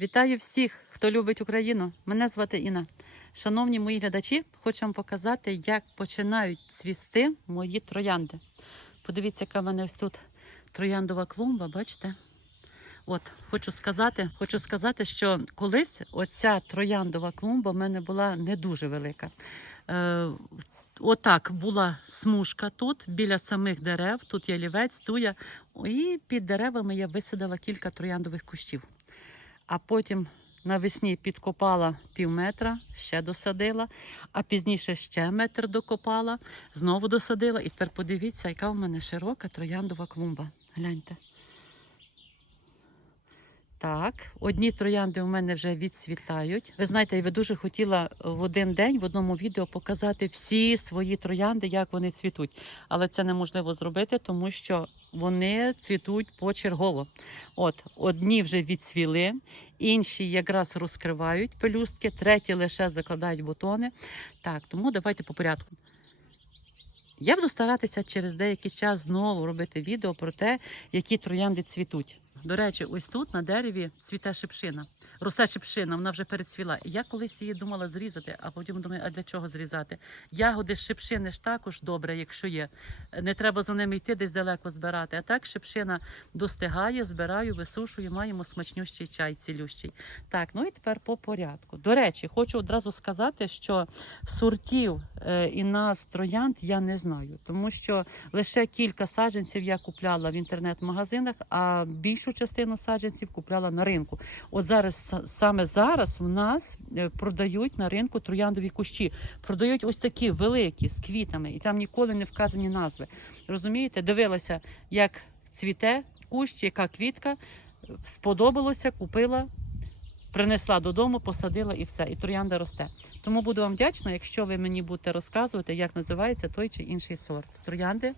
Вітаю всіх, хто любить Україну. Мене звати Інна. Шановні мої глядачі, хочу вам показати, як починають цвісти мої троянди. Подивіться, яка в мене ось тут трояндова клумба, бачите? От, хочу сказати, хочу сказати, що колись оця трояндова клумба в мене була не дуже велика. Е, Отак була смужка тут, біля самих дерев. Тут є лівець, туя. І під деревами я висадила кілька трояндових кущів. А потім навесні підкопала пів метра, ще досадила, а пізніше ще метр докопала, знову досадила. І тепер подивіться, яка в мене широка трояндова клумба. Гляньте. Так, одні троянди у мене вже відцвітають. Ви знаєте, я би дуже хотіла в один день в одному відео показати всі свої троянди, як вони цвітуть. Але це неможливо зробити, тому що вони цвітуть почергово. От одні вже відцвіли, інші якраз розкривають пелюстки, треті лише закладають бутони. Так, тому давайте по порядку. Я буду старатися через деякий час знову робити відео про те, які троянди цвітуть. До речі, ось тут на дереві цвіте шипшина. Росте шипшина, вона вже перецвіла. Я колись її думала зрізати, а потім думаю, а для чого зрізати? Ягоди з шипшини ж також добре, якщо є. Не треба за ними йти десь далеко збирати. А так шипшина достигає, збираю, висушую, маємо смачнющий чай цілющий. Так, ну і тепер по порядку. До речі, хочу одразу сказати, що сортів е, і назв троянд я не знаю, тому що лише кілька саджанців я купляла в інтернет-магазинах, а більшу частину саджанців купляла на ринку. От зараз саме зараз в нас е, продають на ринку трояндові кущі. Продають ось такі великі з квітами, і там ніколи не вказані назви. Розумієте, дивилася, як цвіте кущ, яка квітка. Сподобалося, купила, принесла додому, посадила і все. І троянда росте. Тому буду вам вдячна, якщо ви мені будете розказувати, як називається той чи інший сорт. Троянди.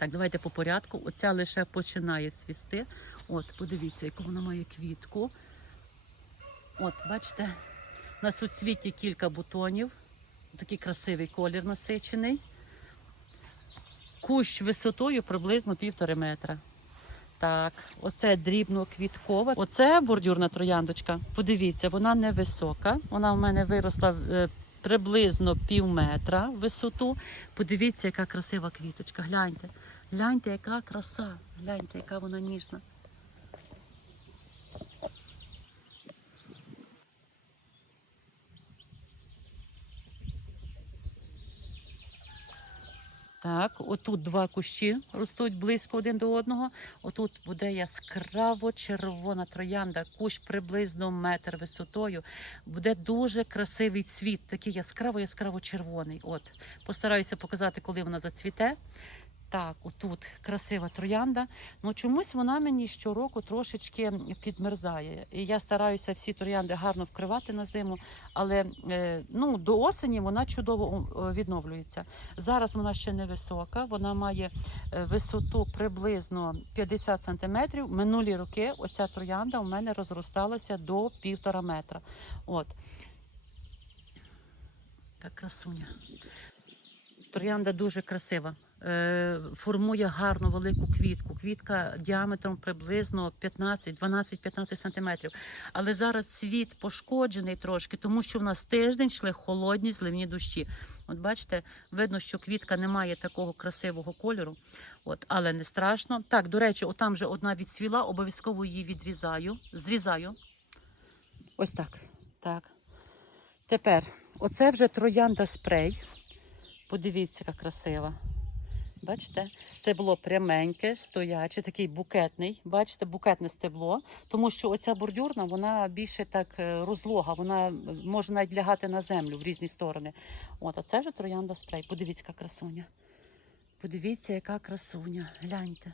Так, давайте по порядку. Оця лише починає цвісти. От, подивіться, яку вона має квітку. От, бачите, на суцвіті кілька бутонів. Такий красивий колір насичений. Кущ висотою приблизно півтори метра. Так, оце дрібно-квіткова. Оце бордюрна трояндочка. Подивіться, вона невисока. Вона в мене виросла е, приблизно пів метра висоту. Подивіться, яка красива квіточка. Гляньте. Гляньте, яка краса. Гляньте, яка вона ніжна. Так, отут два кущі ростуть близько один до одного. Отут буде яскраво червона троянда, кущ приблизно метр висотою. Буде дуже красивий цвіт, такий яскраво яскраво червоний. От постараюся показати, коли вона зацвіте. Так, отут красива троянда. Ну чомусь вона мені щороку трошечки підмерзає. І я стараюся всі троянди гарно вкривати на зиму, але е, ну, до осені вона чудово відновлюється. Зараз вона ще не висока, вона має е, висоту приблизно 50 см. Минулі роки оця троянда у мене розросталася до півтора метра. От. Така красуня. Троянда дуже красива. Е, Формує гарну велику квітку. Квітка діаметром приблизно 15, 12-15 сантиметрів. Але зараз цвіт пошкоджений трошки, тому що в нас тиждень йшли холодні зливні дощі. От бачите, видно, що квітка не має такого красивого кольору. От, але не страшно. Так, до речі, отам вже одна відцвіла, обов'язково її відрізаю. Зрізаю. Ось так. Так. Тепер, оце вже троянда спрей. Подивіться, яка красива. Бачите, стебло пряменьке, стояче, такий букетний. Бачите, букетне стебло, тому що оця бордюрна, вона більше так е, розлога, вона е, може навіть лягати на землю в різні сторони. От, а це вже троянда спрей. Подивіться, яка красуня. Подивіться, яка красуня. Гляньте.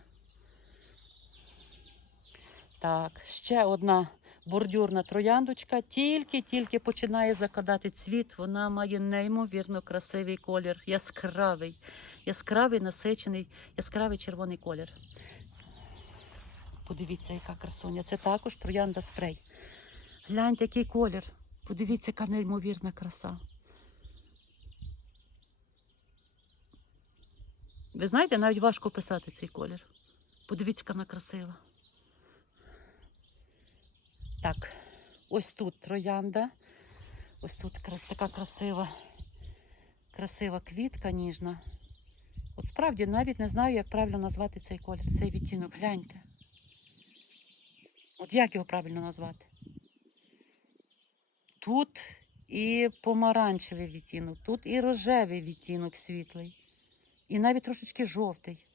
Так, ще одна бордюрна трояндочка. Тільки-тільки починає закладати цвіт. Вона має неймовірно красивий колір, яскравий, яскравий насичений, яскравий червоний колір. Подивіться, яка красуня. Це також троянда спрей. Гляньте, який колір. Подивіться, яка неймовірна краса. Ви знаєте, навіть важко писати цей колір. Подивіться, яка вона красива. Так, Ось тут троянда. Ось тут така красива, красива квітка ніжна. От справді навіть не знаю, як правильно назвати цей колір, цей відтінок. Гляньте. От як його правильно назвати? Тут і помаранчевий відтінок, тут і рожевий відтінок світлий, і навіть трошечки жовтий.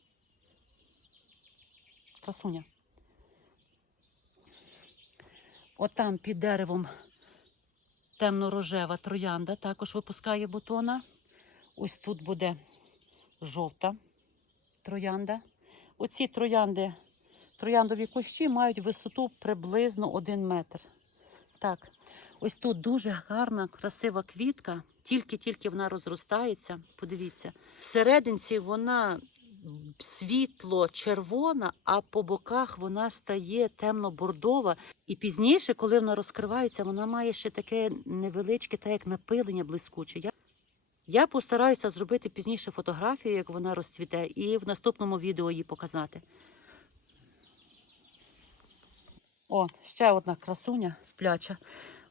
Красуня. Отам під деревом темно-рожева троянда також випускає бутона. Ось тут буде жовта троянда. Оці троянди, трояндові кущі мають висоту приблизно 1 метр. Так, ось тут дуже гарна, красива квітка. Тільки-тільки вона розростається. Подивіться, всерединці вона світло-червона, а по боках вона стає темно-бордова. І пізніше, коли вона розкривається, вона має ще таке невеличке, так як напилення блискуче. Я, я постараюся зробити пізніше фотографію, як вона розцвіте, і в наступному відео її показати. О, ще одна красуня спляча.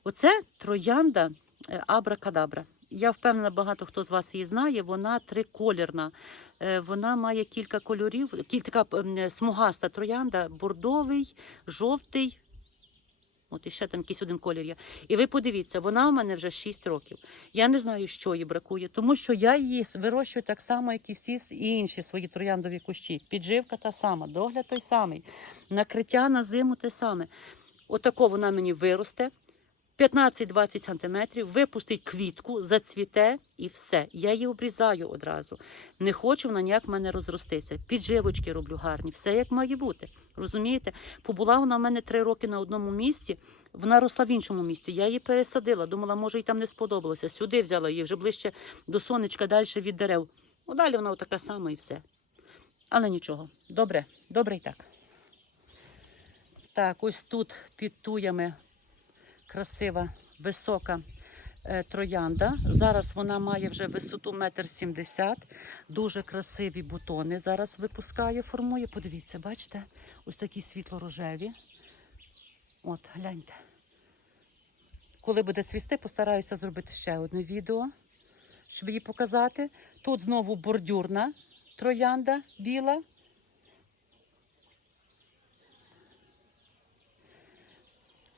Оце троянда е, Абракадабра. Я впевнена, багато хто з вас її знає. Вона триколірна. Е, Вона має кілька кольорів, кілька смугаста троянда, бордовий, жовтий. От і ще там якийсь один колір є. І ви подивіться, вона у мене вже 6 років. Я не знаю, що їй бракує, тому що я її вирощую так само, як і всі інші свої трояндові кущі. Підживка та сама, догляд той самий, накриття на зиму те саме. Отако вона мені виросте. 15-20 сантиметрів, випустить квітку, зацвіте і все. Я її обрізаю одразу. Не хочу вона ніяк в мене розростися. Підживочки роблю гарні, все як має бути. Розумієте? Побула вона в мене три роки на одному місці, вона росла в іншому місці. Я її пересадила. Думала, може, їй там не сподобалося. Сюди взяла її вже ближче до сонечка, далі від дерев. Ну, далі вона така сама і все. Але нічого. Добре, добре і так. Так, ось тут під туями красива, висока е, троянда. Зараз вона має вже висоту метр сімдесят. Дуже красиві бутони зараз випускає, формує. Подивіться, бачите? Ось такі світло-рожеві. От, гляньте. Коли буде цвісти, постараюся зробити ще одне відео, щоб її показати. Тут знову бордюрна троянда біла.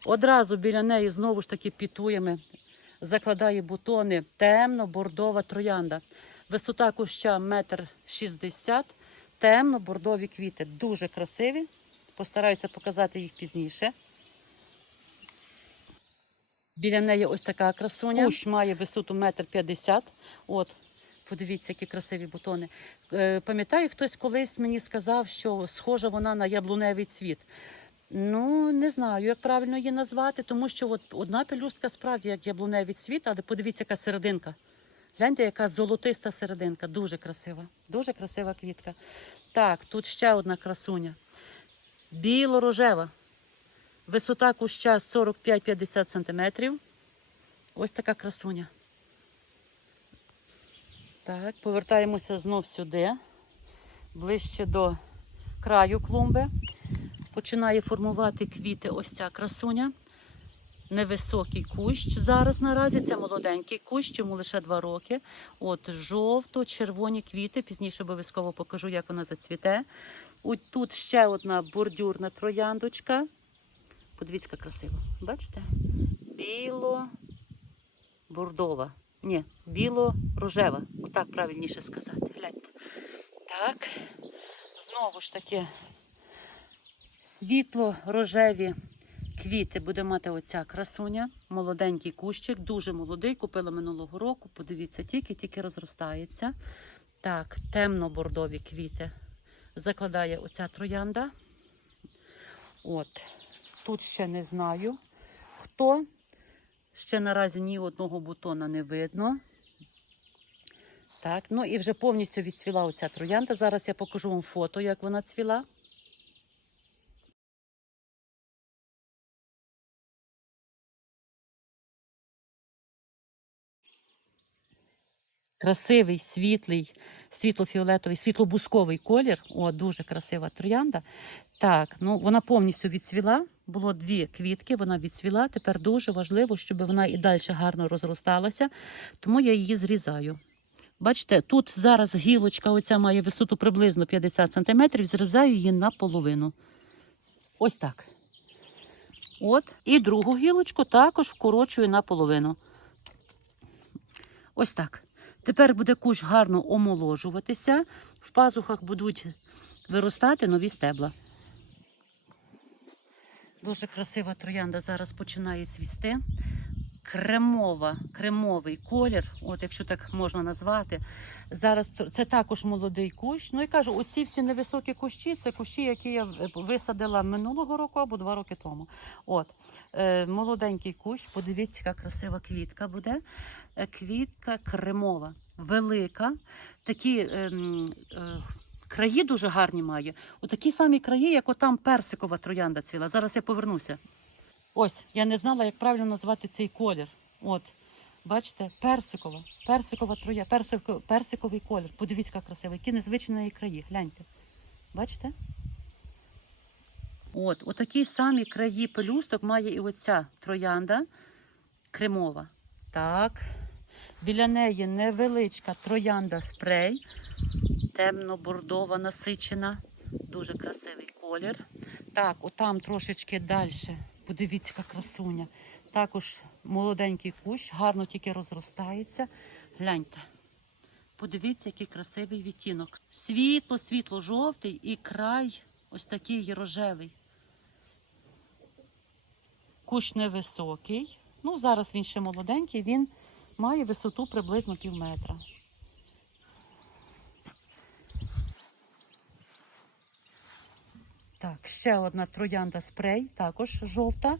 Одразу біля неї знову ж таки пітуями закладає бутони темно-бордова троянда. Висота куща метр шістдесят, темно-бордові квіти. Дуже красиві. Постараюся показати їх пізніше. Біля неї ось така красуня. Кущ має висоту метр п'ятдесят. От, подивіться, які красиві бутони. Е, Пам'ятаю, хтось колись мені сказав, що схожа вона на яблуневий цвіт. Ну, не знаю, як правильно її назвати, тому що от одна пелюстка справді як яблуневий цвіт, але подивіться, яка серединка. Гляньте, яка золотиста серединка, дуже красива, дуже красива квітка. Так, тут ще одна красуня. Біло-рожева. Висота куща 45-50 см. Ось така красуня. Так, повертаємося знов сюди, ближче до краю клумби. Починає формувати квіти ось ця красуня. Невисокий кущ зараз наразі. Це молоденький кущ, йому лише два роки. От жовто-червоні квіти. Пізніше обов'язково покажу, як вона зацвіте. От тут ще одна бордюрна трояндочка. Подивіться, яка красиво. Бачите? Біло-бордова. Ні, біло-рожева. Отак правильніше сказати. Гляньте. Так. Знову ж таки світло-рожеві квіти буде мати оця красуня. Молоденький кущик, дуже молодий. Купила минулого року. Подивіться, тільки-тільки розростається. Так, темно-бордові квіти закладає оця троянда. От. Тут ще не знаю хто. Ще наразі ні одного бутона не видно. Так, ну і вже повністю відцвіла оця троянда. Зараз я покажу вам фото, як вона цвіла. Красивий, світлий, світло-фіолетовий, світло-бусковий колір. О, дуже красива троянда. Так, ну вона повністю відцвіла. було дві квітки, вона відсвіла. Тепер дуже важливо, щоб вона і далі гарно розросталася, тому я її зрізаю. Бачите, тут зараз гілочка оця має висоту приблизно 50 см, зрізаю її наполовину. Ось так. От. І другу гілочку також вкорочую наполовину. Ось так. Тепер буде кущ гарно омоложуватися, в пазухах будуть виростати нові стебла. Дуже красива троянда зараз починає свісти. Кремова, кремовий колір, от якщо так можна назвати. Зараз це також молодий кущ. Ну і кажу, оці всі невисокі кущі це кущі, які я висадила минулого року або два роки тому. От е, молоденький кущ, подивіться, яка красива квітка буде. Е, Квітка кремова, велика. Такі ем, е, краї дуже гарні має. Отакі самі краї, як отам персикова троянда ціла. Зараз я повернуся. Ось, я не знала, як правильно назвати цей колір. От, бачите, персикова, персикова троя, персико, персиковий колір. Подивіться, яка красива, які незвичні краї. Гляньте. Бачите? От, отакі самі краї пелюсток має і оця троянда кремова. Так. Біля неї невеличка троянда спрей, темно-бордова насичена, дуже красивий колір. Так, отам трошечки далі. Подивіться, яка красуня. Також молоденький кущ, гарно тільки розростається. Гляньте. Подивіться, який красивий відтінок. Світло, світло-жовтий і край ось такий рожевий. Кущ невисокий. Ну, зараз він ще молоденький, він має висоту приблизно пів метра. Так, ще одна троянда спрей, також жовта.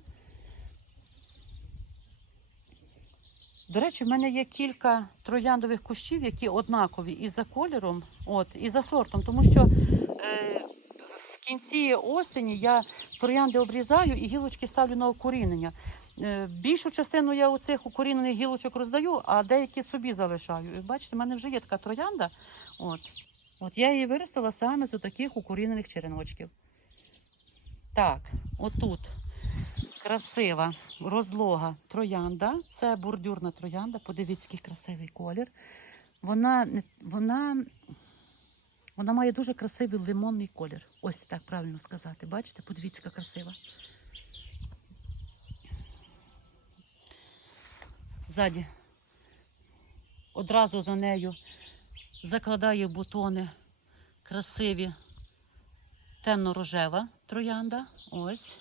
До речі, в мене є кілька трояндових кущів, які однакові і за кольором, от, і за сортом, тому що е, в кінці осені я троянди обрізаю і гілочки ставлю на окорінення. Е, більшу частину я оцих укорінених гілочок роздаю, а деякі собі залишаю. І бачите, в мене вже є така троянда. От, от я її виростила саме з таких укорінених череночків. Так, отут красива розлога троянда. Це бордюрна троянда. Подивіться, який красивий колір. Вона, вона, вона має дуже красивий лимонний колір. Ось так правильно сказати. Бачите, подивіться, яка красива. Ззаді. Одразу за нею закладаю бутони красиві темно-рожева троянда. Ось.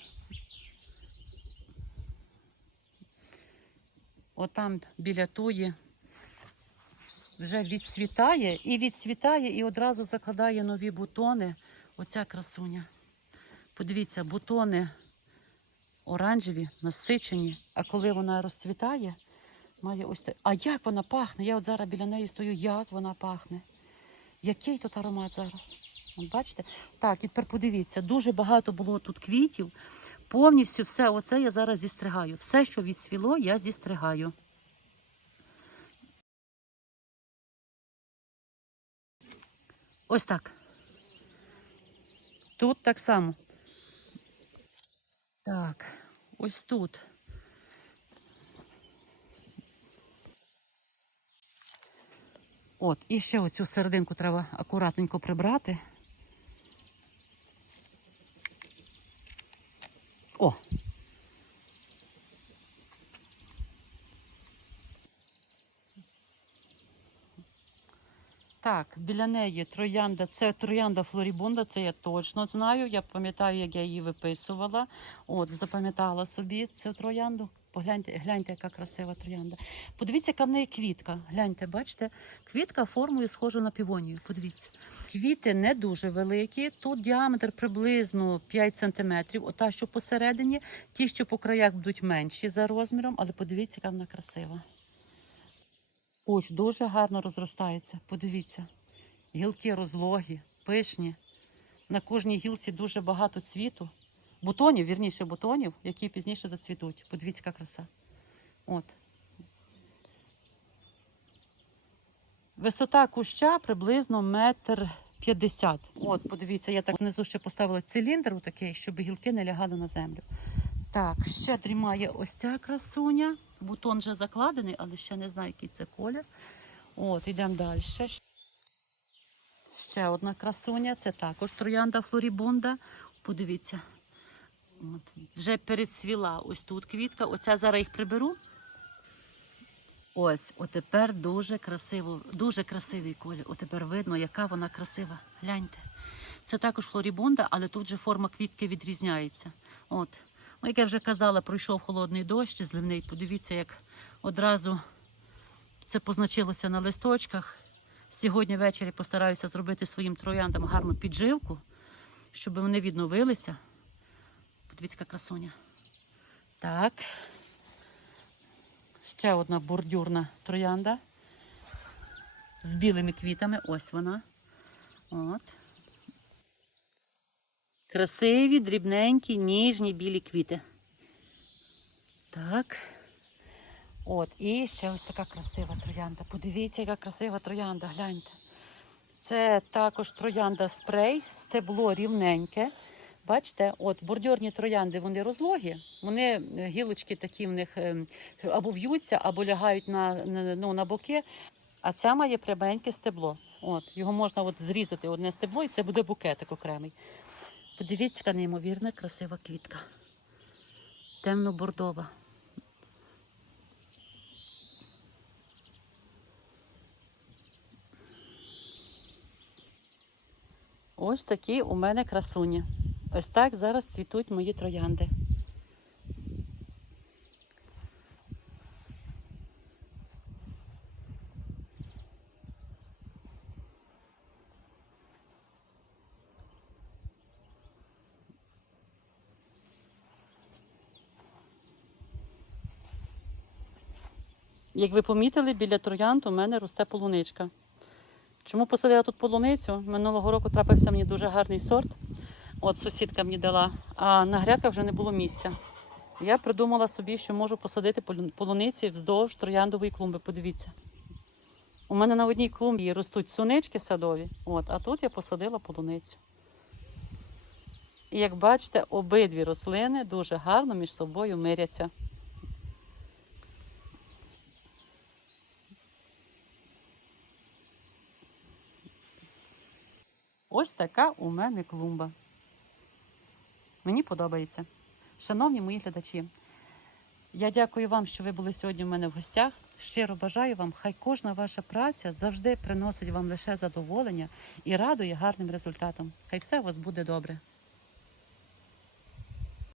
Отам біля туї вже відцвітає і відцвітає, і одразу закладає нові бутони. Оця красуня. Подивіться, бутони оранжеві, насичені, а коли вона розцвітає, має ось те. А як вона пахне? Я от зараз біля неї стою, як вона пахне. Який тут аромат зараз? От бачите? Так, і тепер подивіться, дуже багато було тут квітів. Повністю все оце я зараз зістригаю. Все, що відсвіло, я зістригаю. Ось так. Тут так само. Так, ось тут. От, і ще оцю серединку треба акуратненько прибрати. О! Так, біля неї троянда, це троянда Флорібунда, це я точно знаю. Я пам'ятаю, як я її виписувала. От, запам'ятала собі цю троянду. Погляньте, гляньте, яка красива троянда. Подивіться, яка в неї квітка. Гляньте, бачите, квітка формою схожа на півонію. Подивіться. Квіти не дуже великі. Тут діаметр приблизно 5 см. Ота, що посередині, ті, що по краях будуть менші за розміром, але подивіться, яка вона красива. Кущ дуже гарно розростається. Подивіться. Гілки розлогі, пишні. На кожній гілці дуже багато цвіту. Бутонів, вірніше, бутонів, які пізніше зацвітуть. Подивіться, яка краса. От. Висота куща приблизно метр п'ятдесят. От, подивіться, я так внизу ще поставила циліндр такий, щоб гілки не лягали на землю. Так, ще дрімає ось ця красуня. Бутон вже закладений, але ще не знаю, який це колір. От, йдемо далі. Ще одна красуня, це також троянда Флорібунда. Подивіться. От, вже перецвіла ось тут квітка. Оця зараз їх приберу. Ось, отепер дуже красиво, дуже красивий колір. Отепер видно, яка вона красива. Гляньте. Це також флорібунда, але тут же форма квітки відрізняється. От. Ну, як я вже казала, пройшов холодний дощ зливний. Подивіться, як одразу це позначилося на листочках. Сьогодні ввечері постараюся зробити своїм трояндам гарну підживку, щоб вони відновилися. Подивіться, красуня. Так. Ще одна бордюрна троянда з білими квітами. Ось вона. От. Красиві, дрібненькі, ніжні білі квіти. Так. От, і ще ось така красива троянда. Подивіться, яка красива троянда, гляньте. Це також троянда спрей, стебло рівненьке. Бачите, от бордюрні троянди вони розлогі, вони е, гілочки такі в них ем, або в'ються, або лягають на, ну, на боки. А ця має пряменьке стебло. От, його можна от зрізати одне стебло, і це буде букетик окремий. Подивіться, яка неймовірна красива квітка. Темно-бордова. Ось такі у мене красуні. Ось так зараз цвітуть мої троянди. Як ви помітили, біля троянд у мене росте полуничка. Чому посадила тут полуницю? Минулого року трапився мені дуже гарний сорт. От сусідка мені дала, а на грядках вже не було місця. Я придумала собі, що можу посадити полуниці вздовж трояндової клумби. Подивіться. У мене на одній клумбі ростуть сунички садові, от, а тут я посадила полуницю. І як бачите, обидві рослини дуже гарно між собою миряться. Ось така у мене клумба. Мені подобається. Шановні мої глядачі, я дякую вам, що ви були сьогодні у мене в гостях. Щиро бажаю вам, хай кожна ваша праця завжди приносить вам лише задоволення і радує гарним результатом. Хай все у вас буде добре.